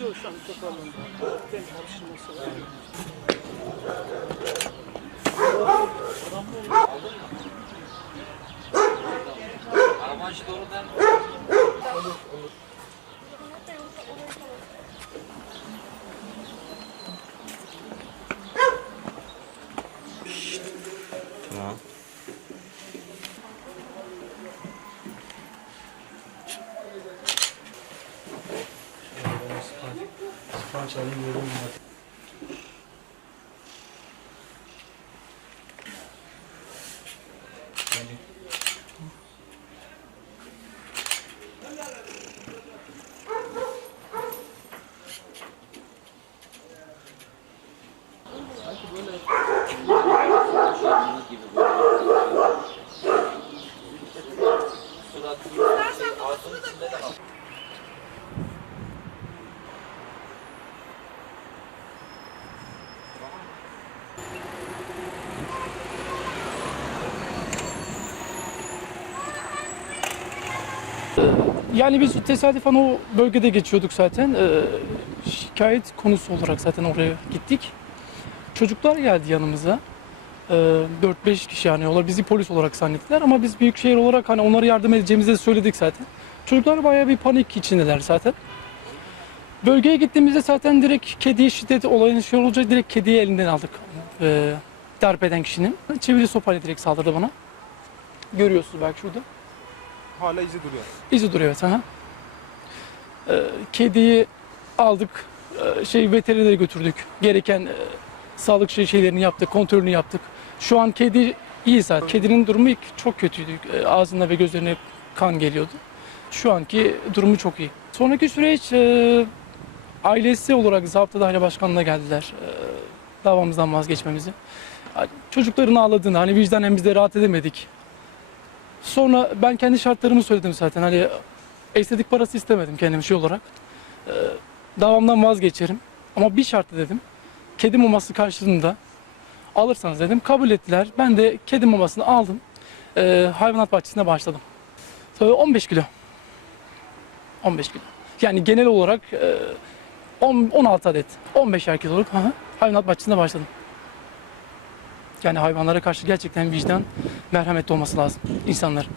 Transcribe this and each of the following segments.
Yok, sen çok alındı. Ben karşıma. Sipariş alayım vereyim. Yani biz tesadüfen o bölgede geçiyorduk zaten. Ee, şikayet konusu olarak zaten oraya gittik. Çocuklar geldi yanımıza. Ee, 4-5 kişi yani ola bizi polis olarak zannettiler ama biz büyükşehir olarak hani onlara yardım edeceğimizi de söyledik zaten. Çocuklar bayağı bir panik içindeler zaten. Bölgeye gittiğimizde zaten direkt kediye şiddet olayının şey olunca direkt kediyi elinden aldık. Ee, darp eden kişinin. Çivili sopayla direkt saldırdı bana. Görüyorsunuz belki şurada. Hala izi duruyor. İzi duruyor evet. Aha. Ee, kediyi aldık, ee, şey veterinere götürdük. Gereken e, sağlık şey, şeylerini yaptık, kontrolünü yaptık. Şu an kedi iyi zaten. Kedinin durumu ilk çok kötüydü. Ee, ağzına ve gözlerine kan geliyordu. Şu anki durumu çok iyi. Sonraki süreç e, ailesi olarak Zabıta Daire Başkanlığı'na geldiler. E, davamızdan vazgeçmemizi. Çocukların ağladığını, hani vicdanen biz de rahat edemedik. Sonra ben kendi şartlarımı söyledim zaten. Hani estetik parası istemedim kendim şey olarak. Ee, davamdan vazgeçerim. Ama bir şartla dedim. Kedi maması karşılığında alırsanız dedim. Kabul ettiler. Ben de kedi mamasını aldım. Ee, hayvanat bahçesine başladım. Sonra 15 kilo. 15 kilo. Yani genel olarak e, 10, 16 adet. 15 erkek olarak hayvanat bahçesine başladım. Yani hayvanlara karşı gerçekten vicdan, merhametli olması lazım insanların.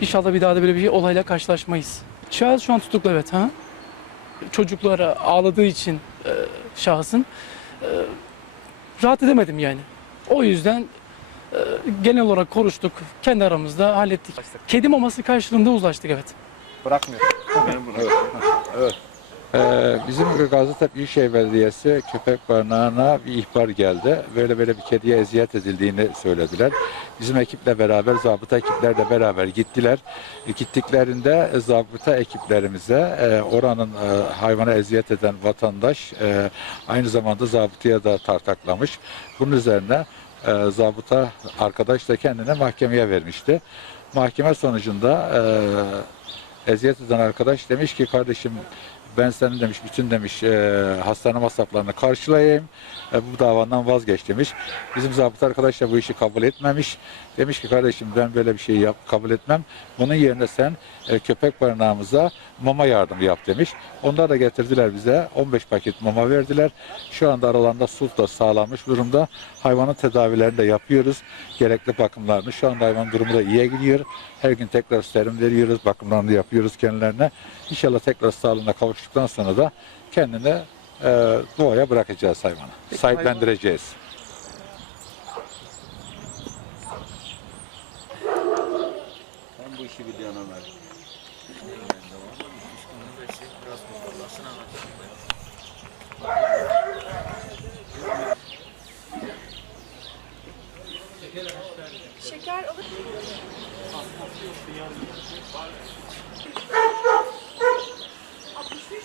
İnşallah bir daha da böyle bir olayla karşılaşmayız. Şahıs şu an tutuklu evet. Ha? Çocuklara ağladığı için e, şahsın e, rahat edemedim yani. O yüzden e, genel olarak konuştuk. Kendi aramızda hallettik. Kedi maması karşılığında uzlaştık evet. Bırakmıyor. Ee, bizim Gaziantep Büyükşehir Belediyesi köpek barınağına bir ihbar geldi. Böyle böyle bir kediye eziyet edildiğini söylediler. Bizim ekiple beraber, zabıta ekiplerle beraber gittiler. Gittiklerinde zabıta ekiplerimize e, oranın e, hayvana eziyet eden vatandaş e, aynı zamanda zabıtaya da tartaklamış. Bunun üzerine zabıta arkadaş da kendine mahkemeye vermişti. Mahkeme sonucunda e, eziyet eden arkadaş demiş ki kardeşim ben senin demiş bütün demiş e, hastane masraflarını karşılayayım. E, bu davandan vazgeç demiş. Bizim zabıta arkadaş da bu işi kabul etmemiş. Demiş ki kardeşim ben böyle bir şey yap, kabul etmem. Bunun yerine sen e, köpek barınağımıza mama yardımı yap demiş. Onlar da getirdiler bize 15 paket mama verdiler. Şu anda aralarında sulh da sağlanmış durumda. Hayvanın tedavilerini de yapıyoruz. Gerekli bakımlarını. Şu anda hayvan durumu da iyiye gidiyor. Her gün tekrar serum veriyoruz. Bakımlarını yapıyoruz kendilerine. İnşallah tekrar sağlığına kavuştuktan sonra da kendini e, doğaya bırakacağız hayvanı. Sahiplendireceğiz. Ben bu işi biliyorum Ömer. Şeker alır